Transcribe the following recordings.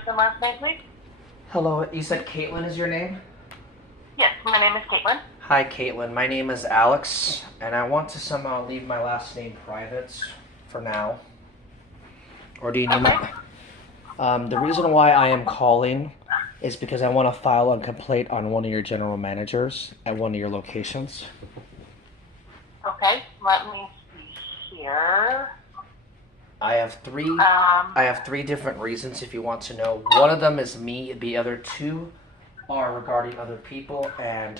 The last name, please? Hello, you said Caitlin is your name? Yes, my name is Caitlin. Hi, Caitlin. My name is Alex, and I want to somehow leave my last name private for now. Or do you need Okay. the reason why I am calling is because I want to file a complaint on one of your general managers at one of your locations. Okay, let me see here. I have three different reasons if you want to know. One of them is me, the other two are regarding other people, and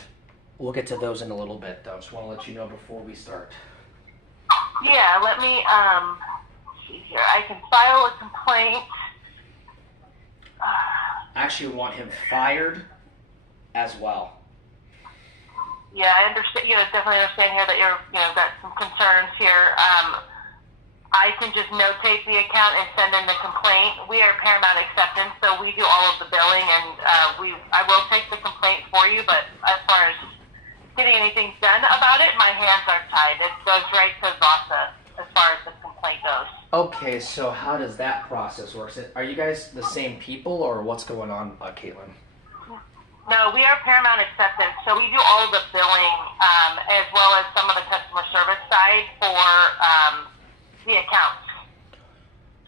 we'll get to those in a little bit though. Just want to let you know before we start. Yeah, let me see here. I can file a complaint. I actually want him fired as well. Yeah, I understand. Definitely understand here that got some concerns here. I can just notate the account and send in the complaint. We are Paramount Acceptance, so we do all of the billing, and I will take the complaint for you. But as far as getting anything done about it, my hands are tied. It goes right to Vasa as far as the complaint goes. Okay, so how does that process work? Are you guys the same people, or what's going on, Caitlin? No, we are Paramount Acceptance, so we do all of the billing as well as some of the customer service side for the accounts.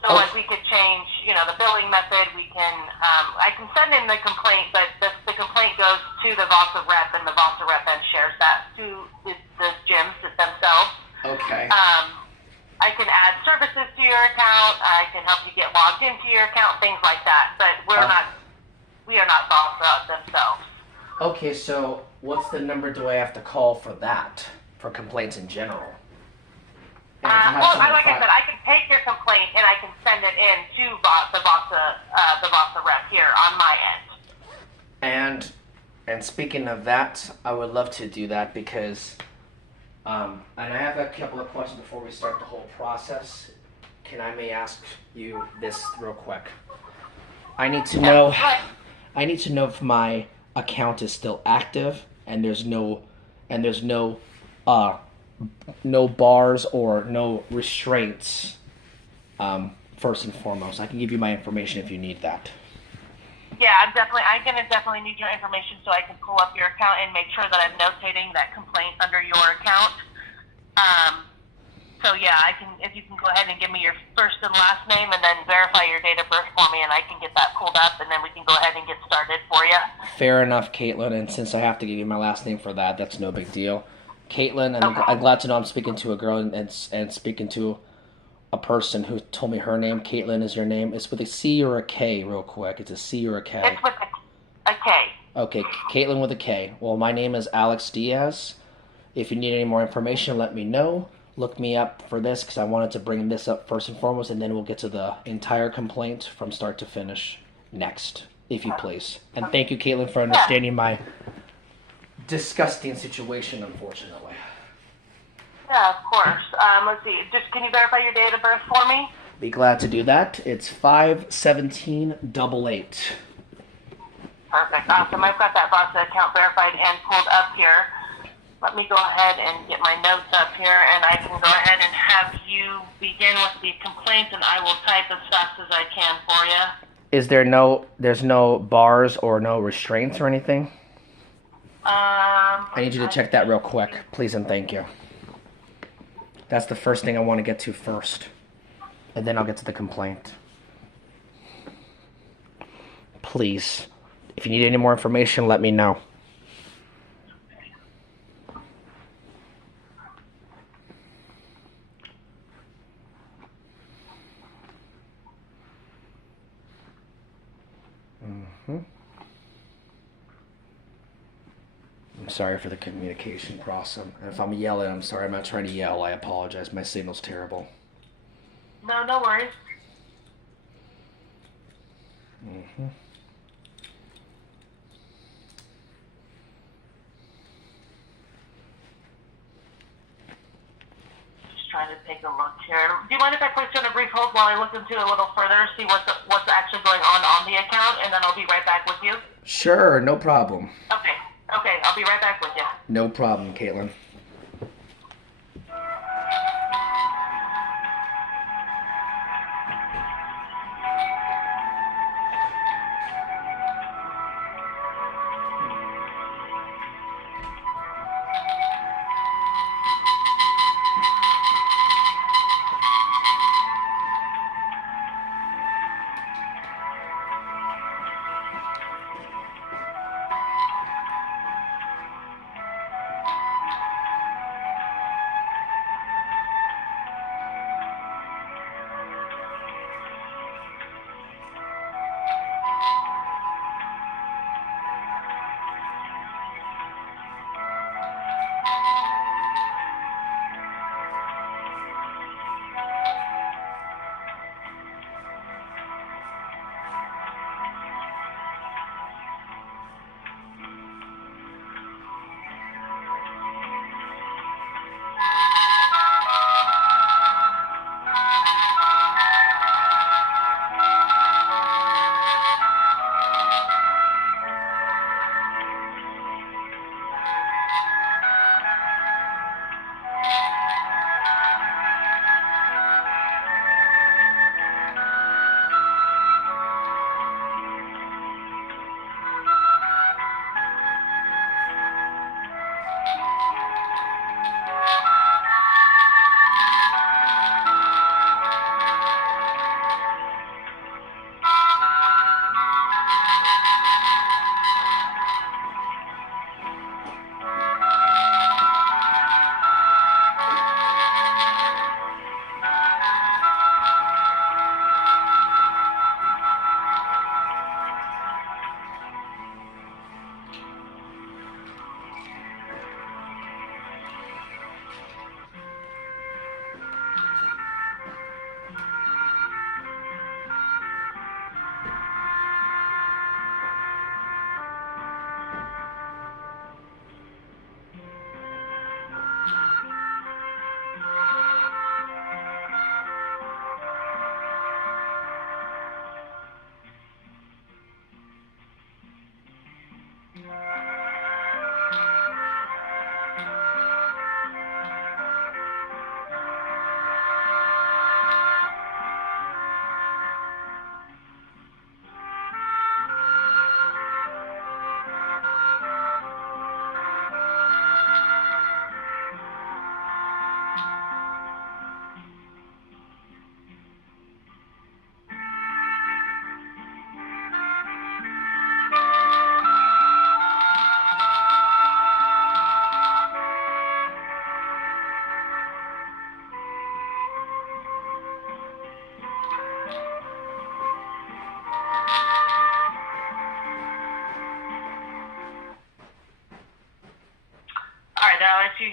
So like we could change, the billing method. We can, I can send in the complaint, but the complaint goes to the Vasa rep, and the Vasa rep then shares that to the gyms themselves. Okay. I can add services to your account. I can help you get logged into your account, things like that. But we are not Vasa themselves. Okay, so what's the number do I have to call for that, for complaints in general? Like I said, I can take your complaint and I can send it in to the Vasa rep here on my end. And speaking of that, I would love to do that because, and I have a couple of questions before we start the whole process. I may ask you this real quick. I need to know if my account is still active and there's no bars or no restraints. First and foremost, I can give you my information if you need that. Yeah, I'm gonna definitely need your information so I can pull up your account and make sure that I'm notating that complaint under your account. So yeah, if you can go ahead and give me your first and last name and then verify your date of birth for me, and I can get that pulled up, and then we can go ahead and get started for you. Fair enough, Caitlin, and since I have to give you my last name for that, that's no big deal. Caitlin, I'm glad to know I'm speaking to a girl and speaking to a person who told me her name. Caitlin is your name. It's with a C or a K, real quick. It's a C or a K. It's with a K. Okay, Caitlin with a K. Well, my name is Alex Diaz. If you need any more information, let me know. Look me up for this because I wanted to bring this up first and foremost, and then we'll get to the entire complaint from start to finish next, if you please. And thank you, Caitlin, for understanding my disgusting situation, unfortunately. Yeah, of course. Let's see. Just can you verify your date of birth for me? Be glad to do that. It's 5/17/88. Perfect. Awesome. I've got that Vasa account verified and pulled up here. Let me go ahead and get my notes up here, and I can go ahead and have you begin with the complaint, and I will type as fast as I can for you. There's no bars or no restraints or anything? I need you to check that real quick, please and thank you. That's the first thing I want to get to first, and then I'll get to the complaint. Please, if you need any more information, let me know. I'm sorry for the communication problem. And if I'm yelling, I'm sorry. I'm not trying to yell. I apologize. My signal's terrible. No worries. Just trying to take a look here. Do you mind if I place you on a brief hold while I look into it a little further, see what's actually going on the account, and then I'll be right back with you? Sure, no problem. Okay, I'll be right back with you. No problem, Caitlin.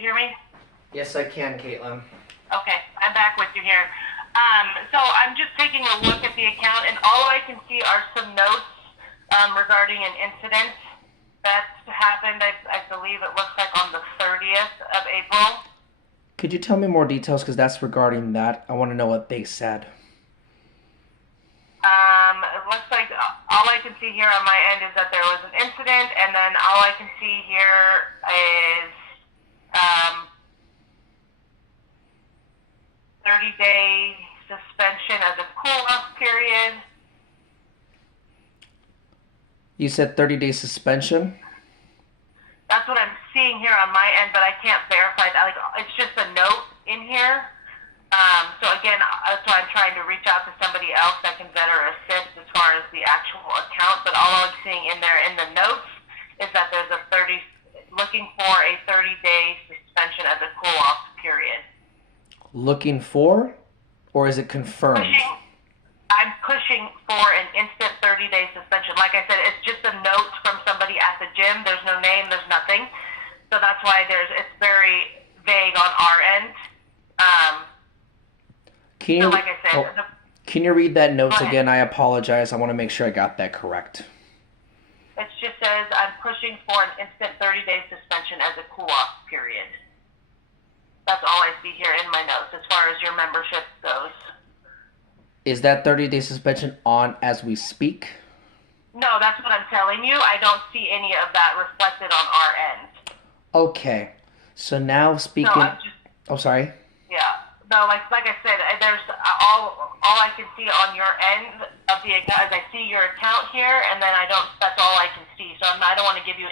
hear me? Yes, I can, Caitlin. Okay, I'm back with you here. So I'm just taking a look at the account, and all I can see are some notes regarding an incident that happened, I believe it looks like on the 30th of April. Could you tell me more details, because that's regarding that. I want to know what they said. It looks like all I can see here on my end is that there was an incident, and then all I can see here is 30-day suspension as a cool-off period. You said 30-day suspension? That's what I'm seeing here on my end, but I can't verify that. Like, it's just a note in here. So again, that's why I'm trying to reach out to somebody else that can better assist as far as the actual account. But all I'm seeing in there in the notes is that there's looking for a 30-day suspension as a cool-off period. Looking for, or is it confirmed? I'm pushing for an instant 30-day suspension. Like I said, it's just a note from somebody at the gym. There's no name, there's nothing. So that's why it's very vague on our end. Can you read that note again? I apologize. I want to make sure I got that correct. It just says, I'm pushing for an instant 30-day suspension as a cool-off period. That's all I see here in my notes as far as your membership goes. Is that 30-day suspension on as we speak? No, that's what I'm telling you. I don't see any of that reflected on our end. Okay. So now speaking... Oh, sorry? Yeah. No, like I said, there's all I can see on your end of the account is I see your account here, and then that's all I can see. So I don't want to give you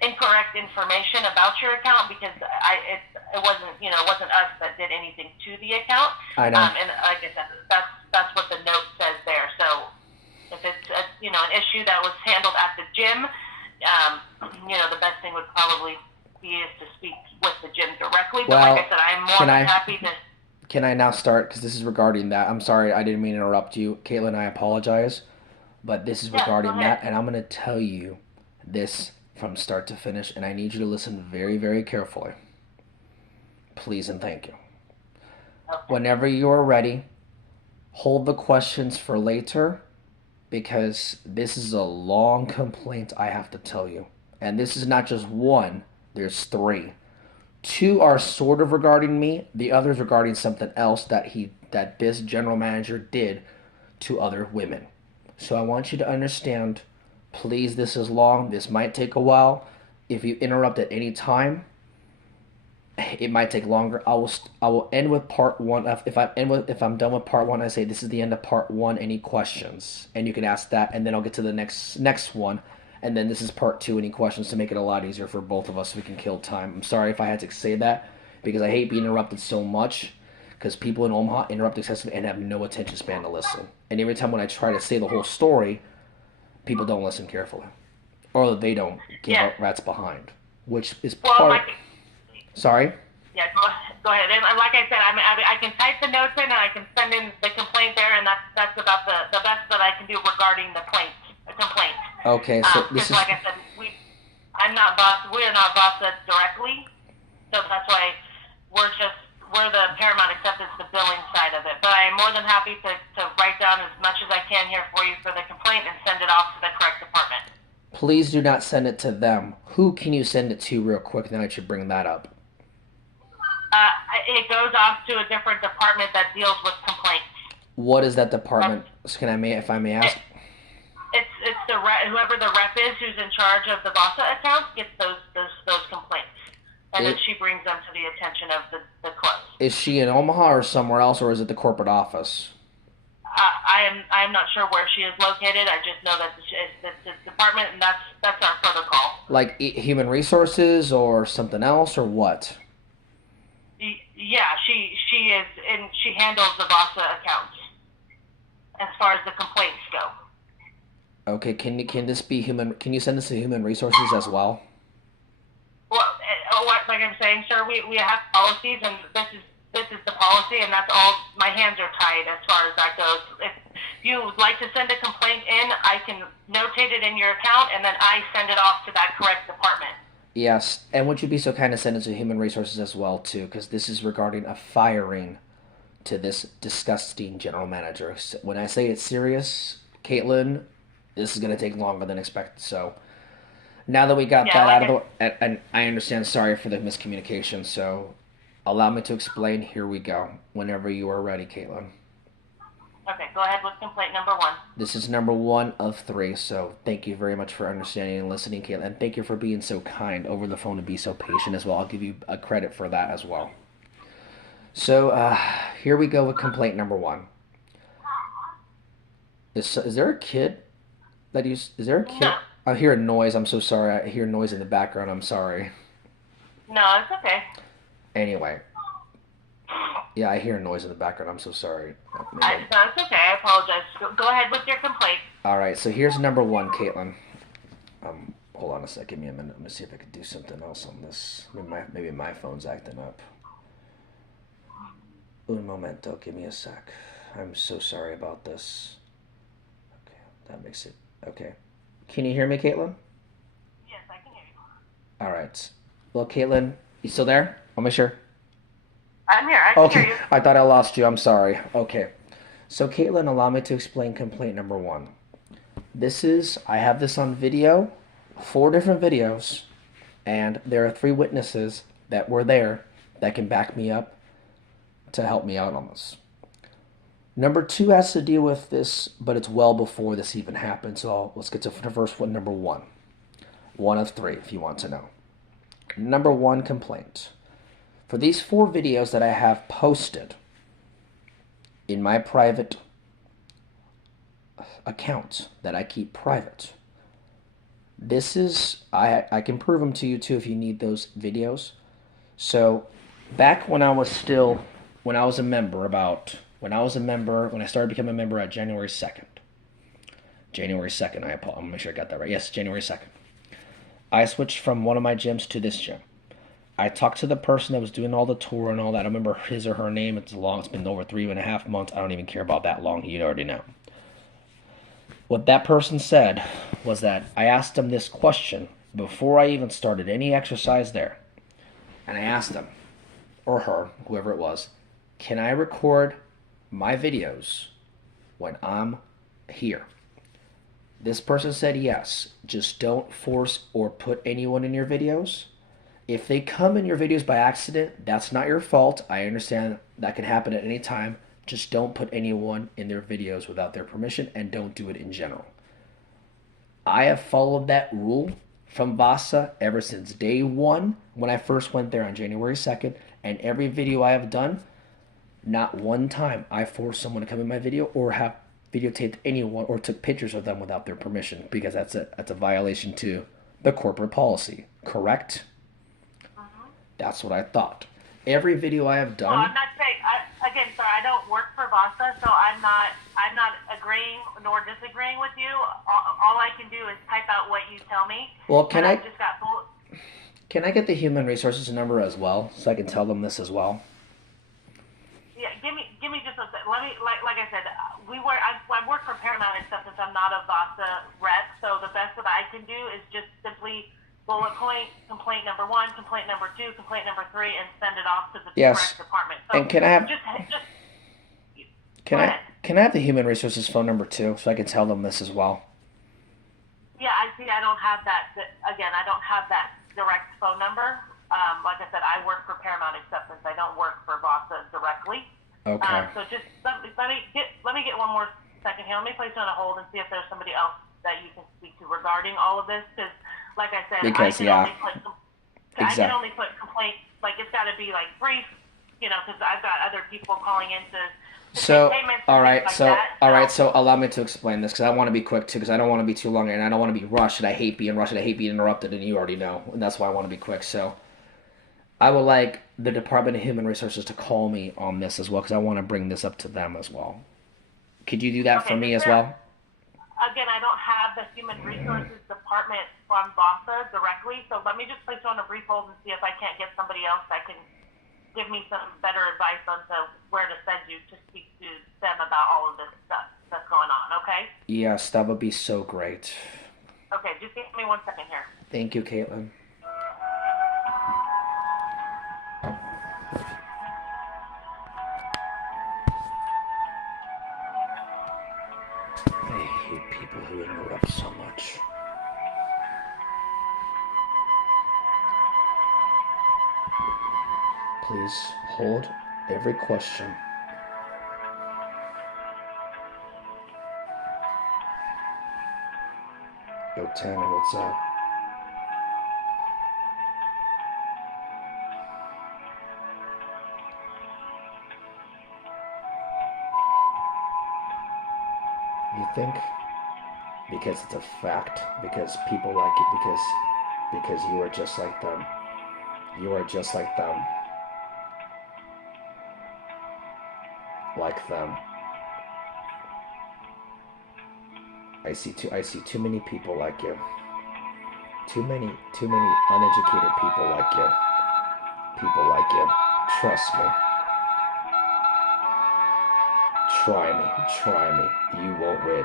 incorrect information about your account because it wasn't us that did anything to the account. I know. And like I said, that's what the note says there. So if it's an issue that was handled at the gym, the best thing would probably be is to speak with the gym directly. But like I said, I'm more than happy to. Can I now start? Because this is regarding that. I'm sorry, I didn't mean to interrupt you. Caitlin, I apologize. But this is regarding that, and I'm going to tell you this from start to finish, and I need you to listen very, very carefully. Please and thank you. Okay. Whenever you are ready, hold the questions for later, because this is a long complaint I have to tell you. And this is not just one, there's 3. 2 are sort of regarding me, the others regarding something else that this general manager did to other women. So I want you to understand, please, this is long, this might take a while. If you interrupt at any time, it might take longer. I will end with part 1. If I'm done with part 1, I say this is the end of part 1. Any questions? And you can ask that, and then I'll get to the next one. And then this is part 2, any questions, to make it a lot easier for both of us so we can kill time. I'm sorry if I had to say that, because I hate being interrupted so much, because people in Omaha interrupt excessively and have no attention span to listen. And every time when I try to say the whole story, people don't listen carefully. Or they don't give up rats behind, which is part... Sorry? Yeah, go ahead. And like I said, I can type the notes in and I can send in the complaint there, and that's about the best that I can do regarding the complaint. Okay, so this is... Like I said, we're not Vasa directly, so that's why we're the Paramount Acceptance, the billing side of it. But I am more than happy to write down as much as I can here for you for the complaint and send it off to the correct department. Please do not send it to them. Who can you send it to real quick? Then I should bring that up. It goes off to a different department that deals with complaints. What is that department? If I may ask? It's whoever the rep is who's in charge of the Vasa accounts gets those complaints, and then she brings them to the attention of the club. Is she in Omaha or somewhere else, or is it the corporate office? I'm not sure where she is located. I just know that it's the department, and that's our protocol. Like human resources or something else, or what? Yeah, she is, and she handles the Vasa accounts as far as the complaints go. Okay, can this be human? Can you send this to human resources as well? Well, like I'm saying, sir, we have policies, and this is the policy, and that's all. My hands are tied as far as that goes. If you would like to send a complaint in, I can notate it in your account, and then I send it off to that correct department. Yes, and would you be so kind to send it to Human Resources as well, too, because this is regarding a firing to this disgusting general manager. When I say it's serious, Caitlin, this is going to take longer than expected. So now that we got Yeah, that like out of the way, and I understand, sorry for the miscommunication. So allow me to explain. Here we go. Whenever you are ready, Caitlin. okay, go ahead with complaint number 1. This is number 1 of 3. So thank you very much for understanding and listening, Caitlin. And thank you for being so kind over the phone and be so patient as well. I'll give you a credit for that as well. So here we go with complaint number 1. Is there a kid that is there a kid? No. I hear a noise. I'm so sorry. I hear noise in the background. I'm sorry. No, it's okay. Anyway. Yeah, I hear a noise in the background. I'm so sorry. No, it's okay. I apologize. Go ahead with your complaint. All right. So here's number 1, Caitlin. Hold on a sec. Give me a minute. Let me see if I can do something else on this. Maybe my phone's acting up. Un momento. Give me a sec. I'm so sorry about this. Okay, that makes it okay. Can you hear me, Caitlin? Yes, I can hear you. All right. Well, Caitlin, you still there? I'll make sure. I'm here. I can hear you. I thought I lost you. I'm sorry. Okay. So, Caitlin, allow me to explain complaint number 1. I have this on video, 4 different videos, and there are 3 witnesses that were there that can back me up to help me out on this. Number 2 has to deal with this, but it's well before this even happened. So let's get to the first one, number 1. 1 of 3, if you want to know. Number 1 complaint. For these 4 videos that I have posted in my private account that I keep private, I can prove them to you too if you need those videos. So back when I started becoming a member at January 2nd. January 2nd, I'll make sure I got that right. Yes, January 2nd. I switched from one of my gyms to this gym. I talked to the person that was doing all the tour and all that. I remember his or her name. It's been over 3.5 months. I don't even care about that long. You already know. What that person said was that I asked him this question before I even started any exercise there. And I asked him, or her, whoever it was, can I record my videos when I'm here? This person said yes. Just don't force or put anyone in your videos. If they come in your videos by accident, that's not your fault. I understand that can happen at any time. Just don't put anyone in their videos without their permission, and don't do it in general. I have followed that rule from Vasa ever since day 1 when I first went there on January 2nd, and every video I have done, not one time I forced someone to come in my video or have videotaped anyone or took pictures of them without their permission, because that's a violation to the corporate policy, correct? That's what I thought. Every video I have done. Well, I'm not saying. I don't work for Vasa, so I'm not agreeing nor disagreeing with you. All I can do is type out what you tell me. Well, can I get the human resources number as well, so I can tell them this as well? Yeah, give me just a second. Let me, like I said, I work for Paramount Acceptance. I'm not a Vasa rep, so the best that I can do is just simply bullet point, complaint number 1, complaint number 2, complaint number 3, and send it off to the correct department. So and can I have Can I have the human resources phone number too, so I can tell them this as well? Yeah, I see. I don't have that. Again, I don't have that direct phone number. Like I said, I work for Paramount Acceptance. I don't work for Vasa directly. Okay. So just let me get one more second here. Let me place you on a hold and see if there's somebody else that you can speak to regarding all of this. Because, like I said, I can only put complaint. Like, it's got to be like brief, because I've got other people calling in to. So, all right, so allow me to explain this, because I want to be quick, too, because I don't want to be too long, and I don't want to be rushed, and I hate being rushed, and I hate being interrupted, and you already know, and that's why I want to be quick. So, I would like the Department of Human Resources to call me on this as well, because I want to bring this up to them as well. Could you do that for me as well? Again, I don't have the Human Resources Department from Vasa directly, so let me just place you on a brief hold and see if I can't get somebody else that can give me some better advice on where to send you to speak to them about all of this stuff that's going on, okay? Yes, that would be so great. Okay, just give me 1 second here. Thank you, Caitlin. to interrupt so much. Please hold every question. Yo, Tanner, what's up? You think because it's a fact, because people like it, because you are just like them. You are just like them. Like them. I see too many people like you. Too many uneducated people like you. People like you. Trust me. Try me. You won't win.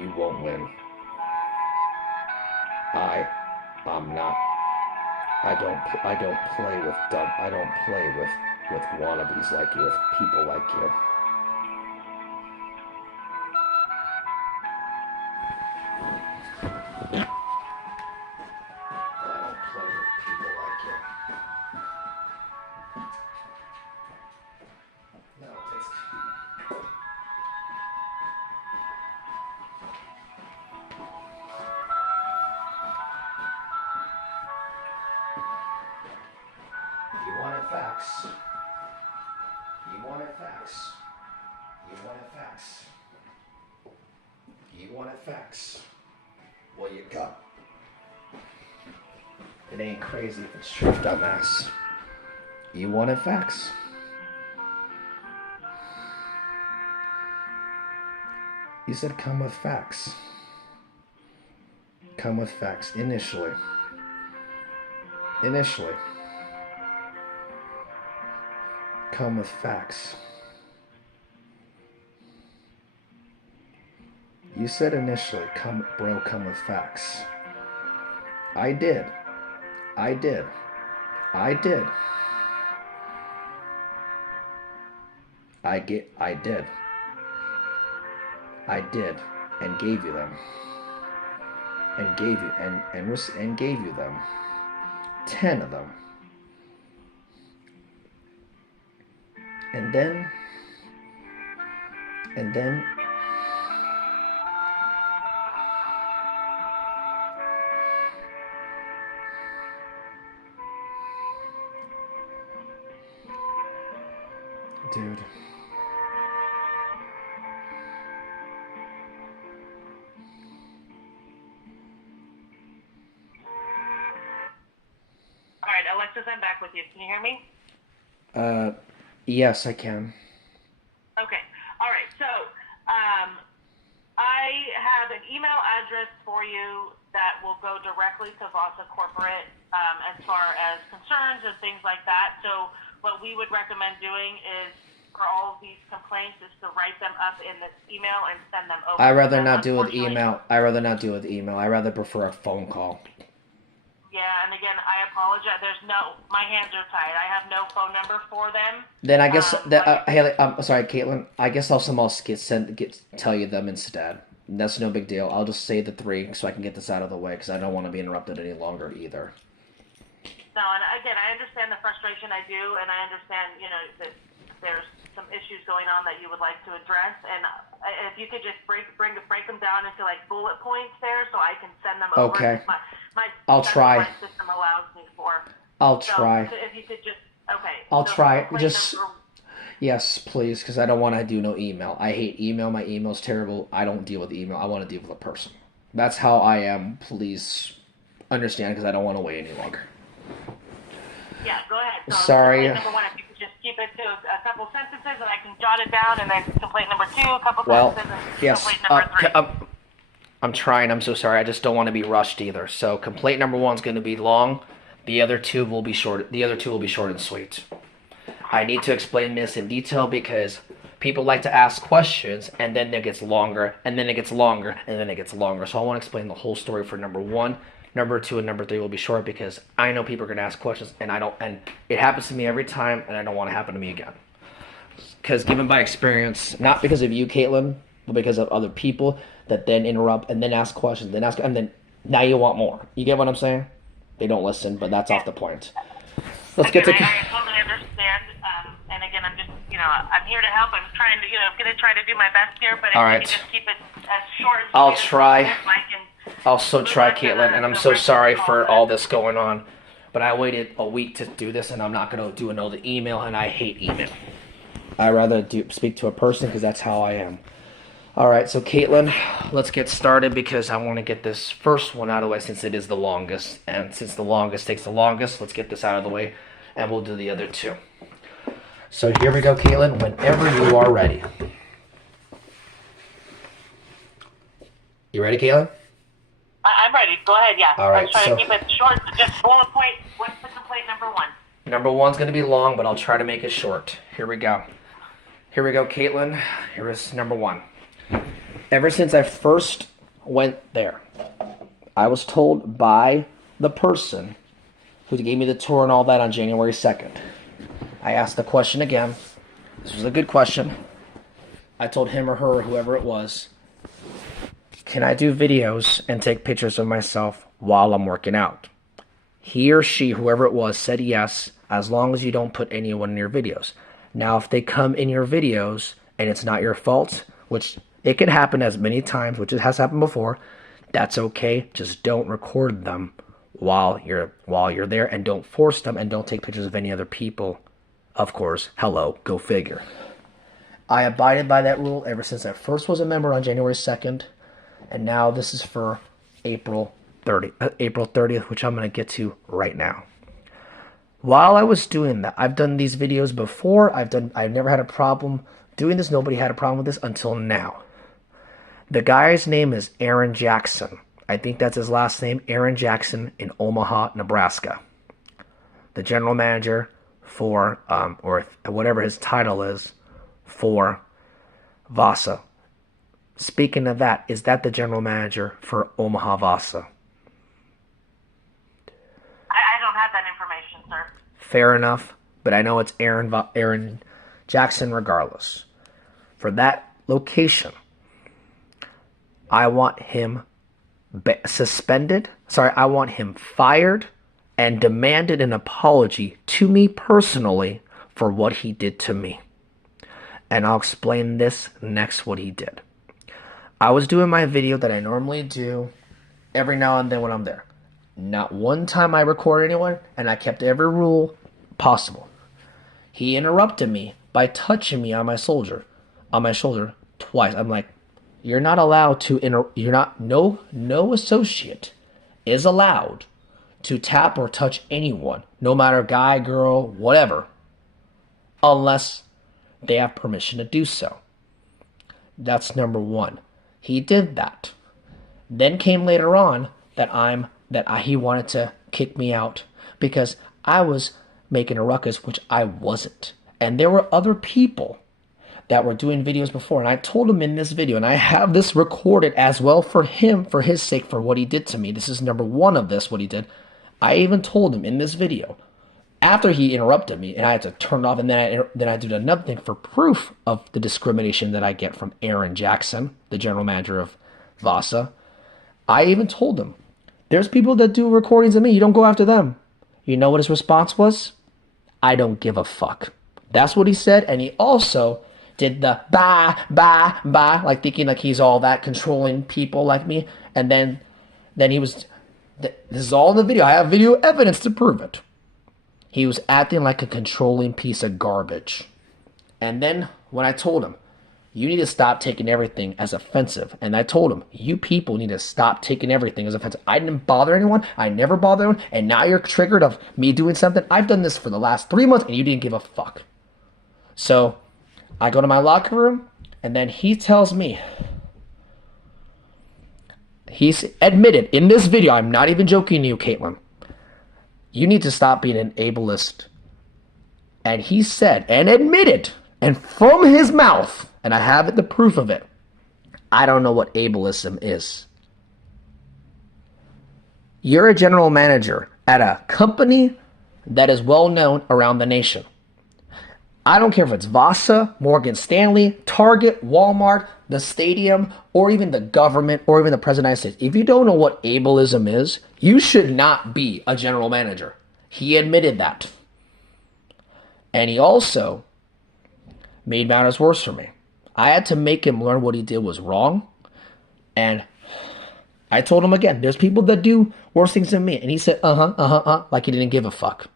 You won't win. I don't play with dumb. I don't play with wannabes like you, with people like you. You wanted facts. Well, you got. It ain't crazy if it's true, dumbass. You wanted facts. You said come with facts. Come with facts initially. Come with facts. You said initially, come with facts. I did. I did, and gave you them. And gave you them. 10 of them. And then dude. All right, Alexis, I'm back with you. Can you hear me? Yes, I can. Okay. All right. So, I have an email address for you that will go directly to Vasa Corporate as far as concerns and things like that. So, what we would recommend doing is, for all of these complaints, is to write them up in this email and send them over. I'd rather not deal with email. I rather prefer a phone call. Yeah, and again, I apologize. My hands are tied. I have no phone number for them. Then I guess Haley, I'm sorry, Caitlin. I guess I'll somehow tell you them instead. That's no big deal. I'll just say the 3 so I can get this out of the way because I don't want to be interrupted any longer either. No, and again, I understand the frustration. I do, and I understand, that there's some issues going on that you would like to address, and if you could just break them down into like bullet points there, so I can send them over. Okay. I'll try. My system allows me for. I'll try. So if you could just I'll try. Yes, please, because I don't want to do no email. I hate email. My email's terrible. I don't deal with email. I want to deal with a person. That's how I am. Please understand, because I don't want to wait any longer. Yeah, go ahead. So sorry. Number 1, if you could just keep it to a couple sentences, and I can jot it down, and then complaint number 2, a couple sentences, and yes. complaint number 3. I'm trying. I'm so sorry. I just don't want to be rushed either. So complaint number 1 is going to be long. The other 2 will be short. The other 2 will be short and sweet. I need to explain this in detail because people like to ask questions, and then it gets longer, and then it gets longer, and then it gets longer. So I want to explain the whole story for number 1. Number 2 and number 3 will be short because I know people are going to ask questions, and it happens to me every time, and I don't want to happen to me again. Because given by experience, not because of you, Caitlin, but because of other people that then interrupt and then ask questions, then ask, and then now you want more. You get what I'm saying? They don't listen, but that's off the point. Let's get to. I totally understand. And again, I'm just, I'm here to help. I'm trying to, going to try to do my best here. But if you can just keep it as short. I'll try. I'll so try, Caitlin, and I'm so sorry for all this going on. But I waited a week to do this, and I'm not going to do another email, and I hate email. I'd rather speak to a person because that's how I am. All right, so Caitlin, let's get started because I want to get this first one out of the way since it is the longest. And since the longest takes the longest, let's get this out of the way, and we'll do the other two. So here we go, Caitlin, whenever you are ready. You ready, Caitlin? I'm ready. Go ahead, yeah. All right, I'm trying to keep it short. Just bullet point. What's the complaint number one? Number one's going to be long, but I'll try to make it short. Here we go. Here we go, Caitlin. Here is number one. Ever since I first went there, I was told by the person who gave me the tour and all that on January 2nd. I asked the question again. This was a good question. I told him or her or whoever it was, can I do videos and take pictures of myself while I'm working out? He or she, whoever it was, said yes, as long as you don't put anyone in your videos. Now, if they come in your videos and it's not your fault, which it can happen as many times, which it has happened before, that's okay. Just don't record them while you're there, and don't force them, and don't take pictures of any other people. Of course, hello, go figure. I abided by that rule ever since I first was a member on January 2nd, and now this is for April 30th, which I'm going to get to right now. While I was doing that, I've done these videos before. I've never had a problem doing this. Nobody had a problem with this until now. The guy's name is Aaron Jackson. I think that's his last name, Aaron Jackson, in Omaha, Nebraska. The general manager for, or whatever his title is, for Vasa. Speaking of that, is that the general manager for Omaha Vasa? I don't have that information, sir. Fair enough, but I know it's Aaron Jackson regardless. For that location, I want him suspended. I want him fired and demanded an apology to me personally for what he did to me. And I'll explain this next, what he did. I was doing my video that I normally do every now and then when I'm there. Not one time I recorded anyone, and I kept every rule possible. He interrupted me by touching me on my shoulder twice. I'm like, you're not allowed to no associate is allowed to tap or touch anyone, no matter guy, girl, whatever, unless they have permission to do so. That's number one. He did that. Then came later on that he wanted to kick me out because I was making a ruckus, which I wasn't. And there were other people that were doing videos before, and I told him in this video, and I have this recorded as well for him, for his sake, for what he did to me. This is number one of this, what he did. I even told him in this video, after he interrupted me, and I had to turn it off, and then I did another thing for proof of the discrimination that I get from Aaron Jackson, the general manager of Vasa. I even told him, there's people that do recordings of me. You don't go after them. You know what his response was? I don't give a fuck. That's what he said, and he also did the bah, like thinking like he's all that, controlling people like me, and then he was, this is all in the video. I have video evidence to prove it. He was acting like a controlling piece of garbage. And then when I told him, you need to stop taking everything as offensive. And I told him, you people need to stop taking everything as offensive. I didn't bother anyone. I never bothered anyone. And now you're triggered of me doing something. I've done this for the last 3 months and you didn't give a fuck. So I go to my locker room and then he tells me, he's admitted in this video, I'm not even joking to you, Caitlin, you need to stop being an ableist. And he said and admitted, and from his mouth, and I have the proof of it, I don't know what ableism is. You're a general manager at a company that is well known around the nation. I don't care if it's Vasa, Morgan Stanley, Target, Walmart, the stadium, or even the government, or even the President of the United States, if you don't know what ableism is, you should not be a general manager. He admitted that. And he also made matters worse for me. I had to make him learn what he did was wrong. And I told him again, there's people that do worse things than me. And he said, like he didn't give a fuck.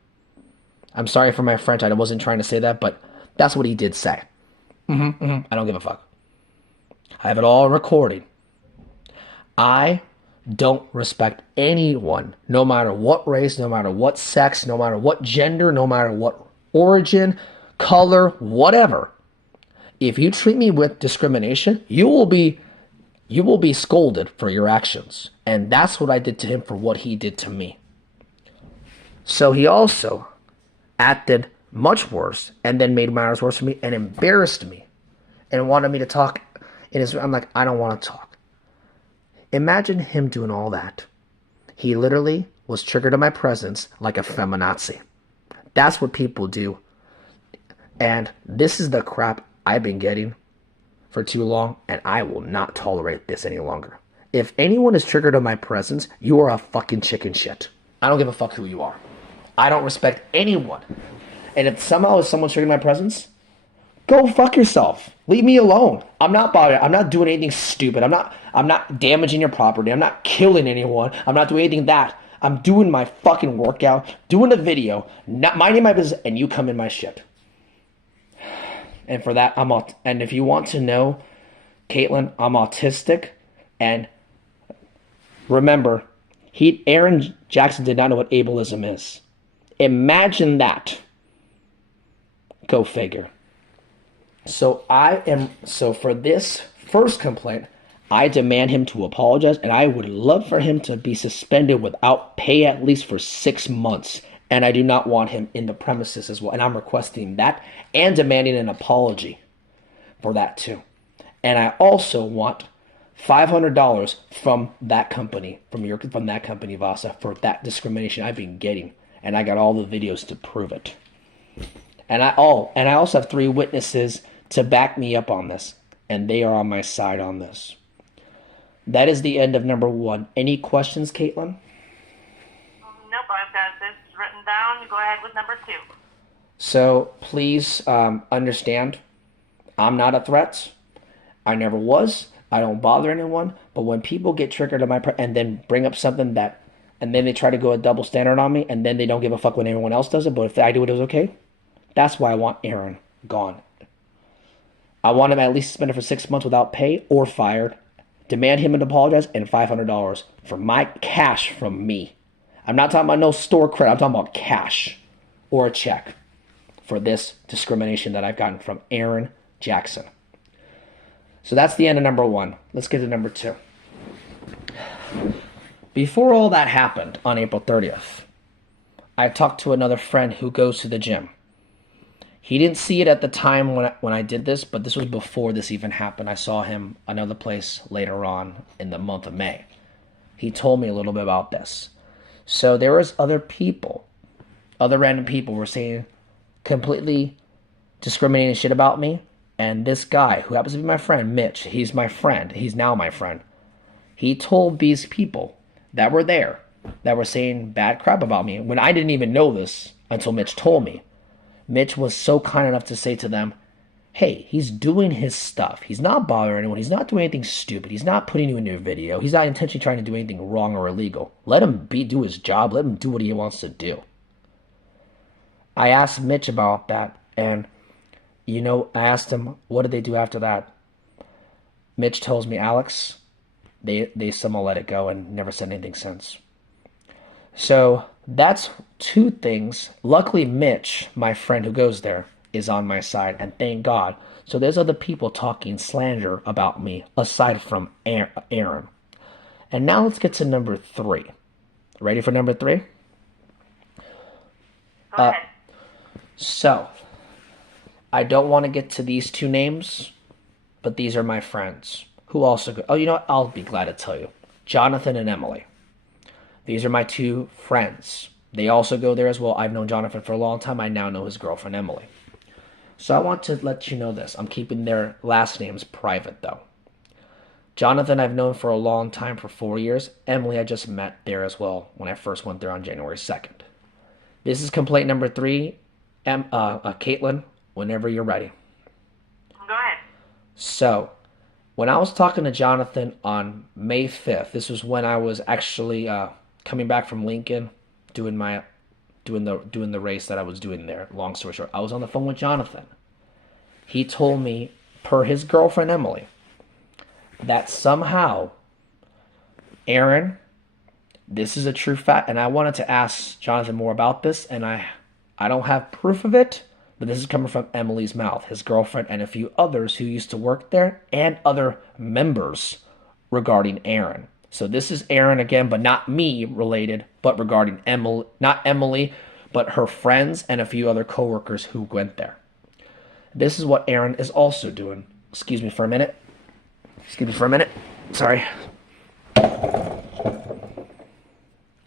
I'm sorry for my French. I wasn't trying to say that, but that's what he did say. I don't give a fuck. I have it all recorded. I don't respect anyone, no matter what race, no matter what sex, no matter what gender, no matter what origin, color, whatever. If you treat me with discrimination, you will be scolded for your actions. And that's what I did to him for what he did to me. So he also acted much worse and then made matters worse for me and embarrassed me and wanted me to talk. I'm like, I don't want to talk. Imagine him doing all that. He literally was triggered in my presence like a feminazi. That's what people do. And this is the crap I've been getting for too long, and I will not tolerate this any longer. If anyone is triggered in my presence, you are a fucking chicken shit. I don't give a fuck who you are. I don't respect anyone. And if somehow someone's triggered in my presence, go fuck yourself. Leave me alone. I'm not bothered. I'm not doing anything stupid. I'm not damaging your property. I'm not killing anyone. I'm not doing anything that. I'm doing my fucking workout, doing a video, not minding my business, and you come in my shit. And for that, and if you want to know, Caitlin, I'm autistic. And remember, Aaron Jackson did not know what ableism is. Imagine that. Go figure. So for this first complaint, I demand him to apologize, and I would love for him to be suspended without pay at least for 6 months. And I do not want him in the premises as well. And I'm requesting that and demanding an apology for that too. And I also want $500 from that company, from that company, Vasa, for that discrimination I've been getting. And I got all the videos to prove it. And I also have 3 witnesses to back me up on this. And they are on my side on this. That is the end of number 1. Any questions, Caitlin? Nope, I've got this written down. Go ahead with number 2. So please understand, I'm not a threat. I never was. I don't bother anyone. But when people get triggered on and then bring up something and then they try to go a double standard on me, and then they don't give a fuck when everyone else does it, but if I do it, it's okay. That's why I want Aaron gone. I want him at least suspended for 6 months without pay or fired. Demand him to apologize and $500 for my cash from me. I'm not talking about no store credit. I'm talking about cash or a check for this discrimination that I've gotten from Aaron Jackson. So that's the end of number 1. Let's get to number 2. Before all that happened on April 30th, I talked to another friend who goes to the gym. He didn't see it at the time when I did this, but this was before this even happened. I saw him another place later on in the month of May. He told me a little bit about this. So there was other random people were saying completely discriminating shit about me. And this guy, who happens to be my friend, Mitch, he's my friend. He's now my friend. He told these people that were there, that were saying bad crap about me, when I didn't even know this until Mitch told me. Mitch was so kind enough to say to them, hey, he's doing his stuff. He's not bothering anyone. He's not doing anything stupid. He's not putting you in your video. He's not intentionally trying to do anything wrong or illegal. Let him do his job. Let him do what he wants to do. I asked Mitch about that, and I asked him, what did they do after that? Mitch tells me, Alex, they somehow let it go and never said anything since. So that's 2 things. Luckily, Mitch, my friend who goes there, is on my side, and thank God. So there's other people talking slander about me aside from Aaron. And now let's get to number 3. Ready for number 3? Go ahead. So I don't want to get to these 2 names, but these are my friends who also go. Oh, you know what? I'll be glad to tell you. Jonathan and Emily. These are my 2 friends. They also go there as well. I've known Jonathan for a long time. I now know his girlfriend, Emily. So I want to let you know this. I'm keeping their last names private, though. Jonathan I've known for a long time, for 4 years. Emily I just met there as well when I first went there on January 2nd. This is complaint number 3. Caitlin, whenever you're ready. Go ahead. So, when I was talking to Jonathan on May 5th, this was when I was actually coming back from Lincoln, doing the race that I was doing there. Long story short, I was on the phone with Jonathan. He told me, per his girlfriend Emily, that somehow Aaron, this is a true fact, and I wanted to ask Jonathan more about this, and I don't have proof of it, but this is coming from Emily's mouth, his girlfriend, and a few others who used to work there, and other members regarding Aaron. So this is Aaron again, but not me related, but regarding Emily, not Emily, but her friends and a few other coworkers who went there. This is what Aaron is also doing. Excuse me for a minute. Sorry.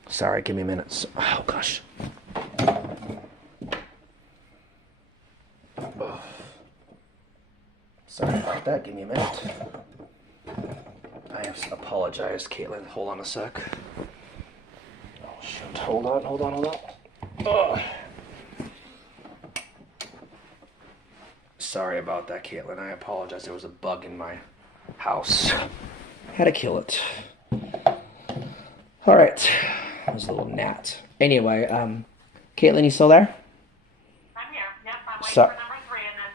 Sorry, give me a minute. Oh, gosh. Sorry about that. Give me a minute. I apologize, Caitlin. Hold on a sec. Oh, shoot. Hold on. Ugh. Sorry about that, Caitlin. I apologize. There was a bug in my house. Had to kill it. All right. It was a little gnat. Anyway, Caitlin, you still there? I'm here. Yep, I'm waiting for number 3, and then...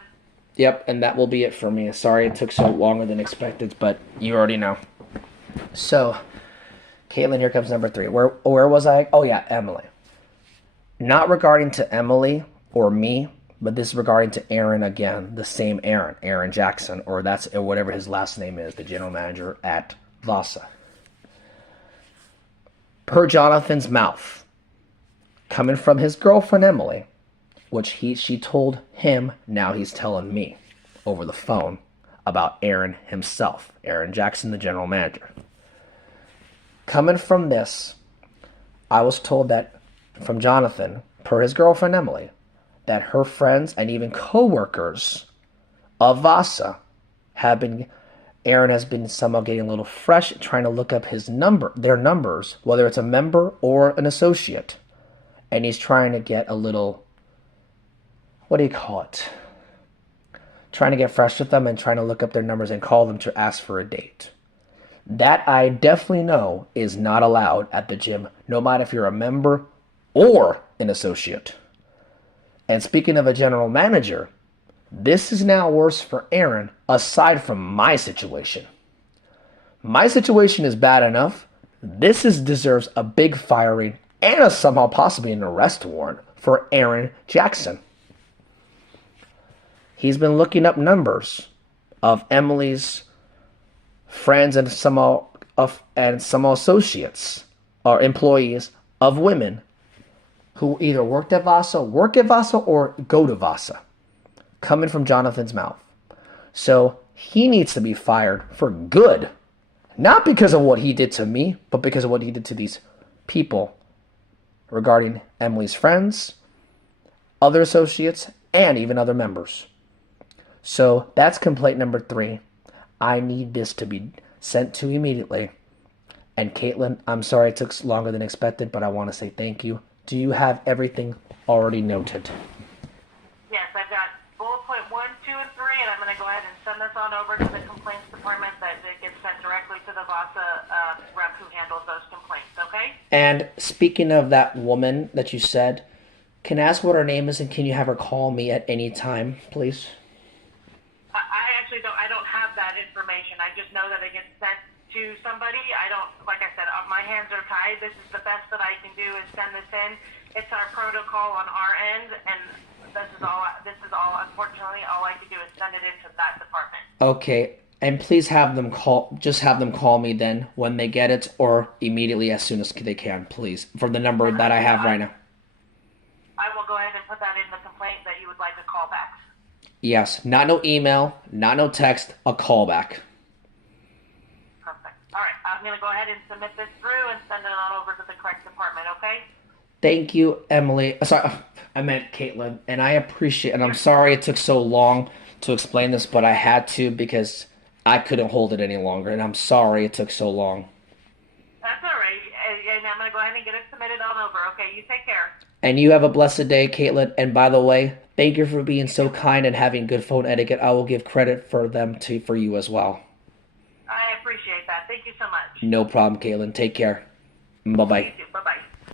Yep, and that will be it for me. Sorry it took so longer than expected, but you already know. So, Caitlin, here comes number 3. Where was I? Oh, yeah, Emily. Not regarding to Emily or me, but this is regarding to Aaron again, the same Aaron Jackson, or whatever his last name is, the general manager at Vasa. Per Jonathan's mouth, coming from his girlfriend Emily, which she told him, now he's telling me over the phone about Aaron himself, Aaron Jackson, the general manager. Coming from this, I was told that from Jonathan, per his girlfriend Emily, that her friends and even co-workers of Vasa Aaron has been somehow getting a little fresh, trying to look up their numbers, whether it's a member or an associate. And he's trying to get a little, what do you call it? Trying to get fresh with them and trying to look up their numbers and call them to ask for a date. That I definitely know is not allowed at the gym, no matter if you're a member or an associate. And speaking of a general manager, this is now worse for Aaron, aside from my situation. My situation is bad enough. This deserves a big firing and somehow possibly an arrest warrant for Aaron Jackson. He's been looking up numbers of Emily's friends and some associates or employees of women who either work at Vasa, or go to Vasa, coming from Jonathan's mouth. So he needs to be fired for good. Not because of what he did to me, but because of what he did to these people regarding Emily's friends, other associates, and even other members. So that's complaint number 3. I need this to be sent to immediately. And Caitlin, I'm sorry it took longer than expected, but I want to say thank you. Do you have everything already noted? Yes, I've got bullet point 1, 2, and 3, and I'm going to go ahead and send this on over to the complaints department that it gets sent directly to the Vasa rep who handles those complaints, okay? And speaking of that woman that you said, can I ask what her name is, and can you have her call me at any time, please? I actually don't have that information. I just know that it gets sent to somebody. Like I said, my hands are tied. This is the best that I can do is send this in. It's our protocol on our end, and this is all, unfortunately, all I can do is send it into that department. Okay, and please have them call me then when they get it, or immediately as soon as they can, please, for the number that I have right now. I will go ahead and put that in the complaint that you would like a call back. Yes, not no email, not no text, a callback. Perfect. All right, I'm going to go ahead and submit this through and send it on over to the correct department, okay? Thank you, Emily. Sorry, I meant Caitlin, and I appreciate, and I'm sorry it took so long to explain this, but I had to because I couldn't hold it any longer, and I'm sorry it took so long. That's all right. And I'm going to go ahead and get it submitted on over. Okay, you take care. And you have a blessed day, Caitlin. And by the way, thank you for being so kind and having good phone etiquette. I will give credit for them for you as well. I appreciate that. Thank you so much. No problem, Caitlin. Take care. Bye-bye. You too. Bye-bye.